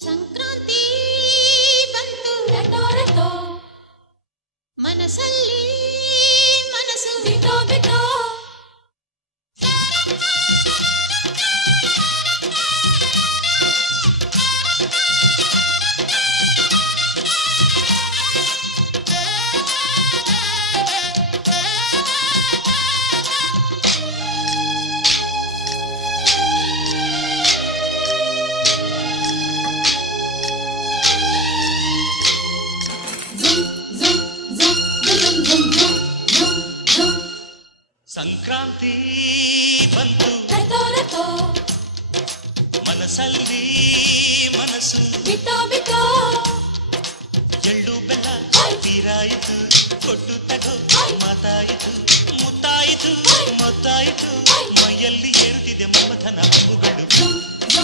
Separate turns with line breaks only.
ಸಂಕ್ರಾಂತಿ ಬಂತು ರಟೋ ರಟೋ ಮನಸ್ಸಲ್ಲಿ ಮನಸ್ಸು ಬಿಟೋ ಬಿಟೋ
ಸಂಕ್ರಾಂತಿ ಬಂತು. ಮನಸ್ಸಲ್ಲಿ ಮನಸ್ಸು.
ಬಿತ್ತೋ ಬಿತ್ತೋ.
ಜಳ್ಳು ಬೆಲ್ಲ ತೀರಾಯಿತು. ಕೊಟ್ಟು ತಗೋ ಮಾತಾಯಿತು. ಮುತ್ತಾಯಿತು ಮತ್ತಾಯಿತು. ಮೈಯಲ್ಲಿ ಏರುತ್ತಿದೆ ಮಮತನ ಹಬ್ಬುಗಳು.